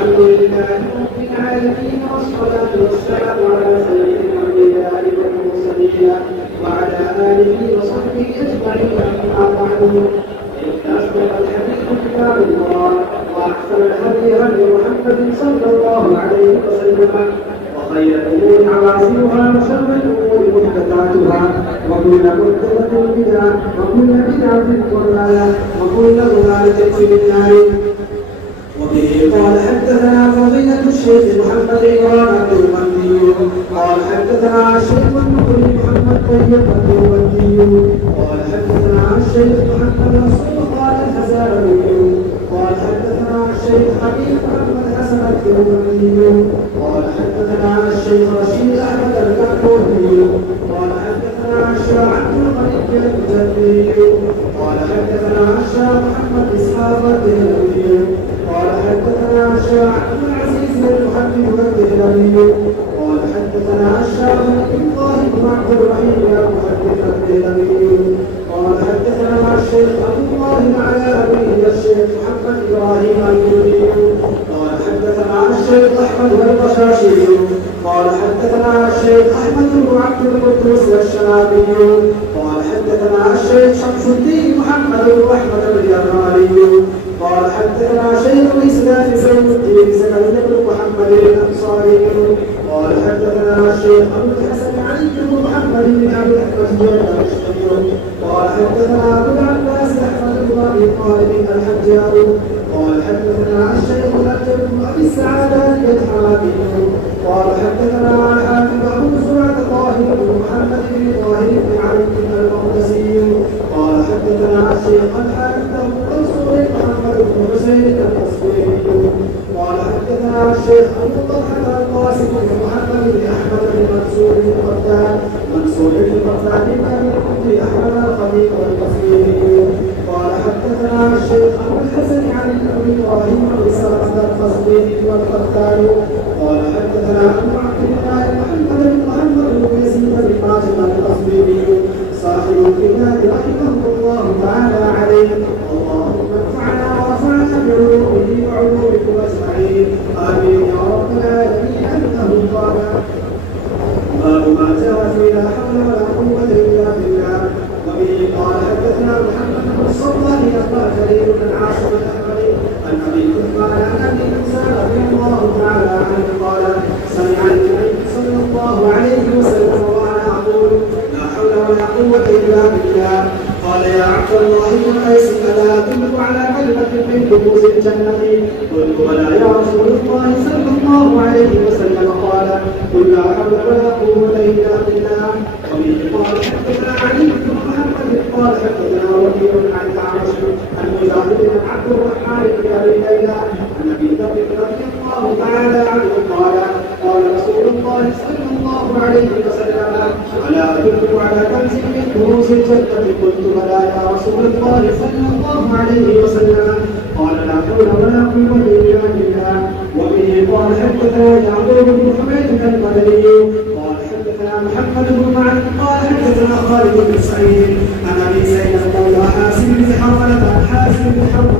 الحمد لله رب العالمين والصلاة والسلام على سيد الأنبياء والمرسلين وعلى آله وصحبه أجمعين أما بعد فإن أصدق الحديث كتاب الله وأحسن الهدي هدي محمد صلى الله عليه وسلم وخير الأمور عوازلها وشر الأمور محدثاتها وكل محدثة بدعة وكل بدعة ضلالة وكل ضلالة في النار. وبه قال حدثنا فضيلة الشيخ محمد الدومندي قال حدثنا الشيخ المقري محمد طيب الدومندي قال حدثنا الشيخ محمد نصر قال الحزاري قال حدثنا الشيخ حبيب محمد حسن الدومندي قال حدثنا الشيخ رشيد احمد الكحولي قال حدثنا الشيخ عبد الغني الجدي قال حدثنا الشيخ محمد اسحاق الدهلوي قال حدثنا الشيخ عبد العزيز بن محمد الدهلوي قال حدثنا الشيخ الله بن عبد الرحيم المحدث الدهلوي قال حدثنا الشيخ عبد الله على ابيه الشيخ محمد ابراهيم الكردي قال حدثنا الشيخ احمد القشاشي قال حدثنا الشيخ احمد بن عبد القدوس الشنابي قال حدثنا الشيخ شمس الدين محمد بن احمد اليماني قال حدثنا شيخ الاسلام زين الدين سعيد بن محمد الانصاري قال حدثنا الشيخ ابو الحسن علي بن محمد بن ابي احمد الاشعري قال حدثنا ابو العباس احمد بن ابي طالب الحجاج قال حدثنا الشيخ الأكبر بن ابي السعادات الحرابي قال حدثنا الحافظ ابو زرعه طاهر بن محمد بن طاهر بن علي المقدسي قال حدثنا الشيخ الحافظ منصور محمد بن حسين التصويري قال حدثنا الشيخ ابو طلحه القاسم بن محمد بن احمد بن منصور القتال منصور القتال بن ابي احمد الخليل التصويري قال حدثنا الشيخ ابو الحسن علي بن ابراهيم بن سلمه التصويري والقتال قال حدثنا ابو عبد الله محمد بن محمد بن يزيد بن ماجد التصويري صاحب الكتاب رحمه الله تعالى عليه اللهم انفعنا ورفعنا بعلومه وعلومكم اجمعين امين يا رب العالمين. انه قال باب ما جاء في لا حول ولا قوه الا بالله. وبه قال حدثنا محمد بن الصباح اخبر كريم بن عاصم الاحمري عن ابي كثمان عن ابي موسى رضي الله تعالى عنه قال سمع النبي صلى الله عليه وسلم وانا اقول لا حول ولا قوه الا بالله. قال يا عبد الله بن قيس الا ادلك على كلمه من كنوز الجنه؟ قلت بلى يا رسول الله صلى الله عليه وسلم. قال قل لا حول ولا قوه الا بالله. وبه قال حدثنا علي بن محمد قال حدثنا وكيع عن الاعمش عن مجاهد بن عبد الرحمن بن ابي ليلى عن ابي بكر رضي الله تعالى عنه قال قال رسول الله صلى الله عليه وسلم الا ادلك على كنز من كنوز الجنه؟ قلت بلى يا رسول الله صلى الله عليه وسلم. قال لا حول ولا قوه الا بالله. وبه قال حدثنا يعقوب بن حميد المدني قال حدثنا محمد بن معن قال حدثنا خالد بن سعيد عن ابي سعيد مولى حاسم بن حرمله عن حاسم بن حرمله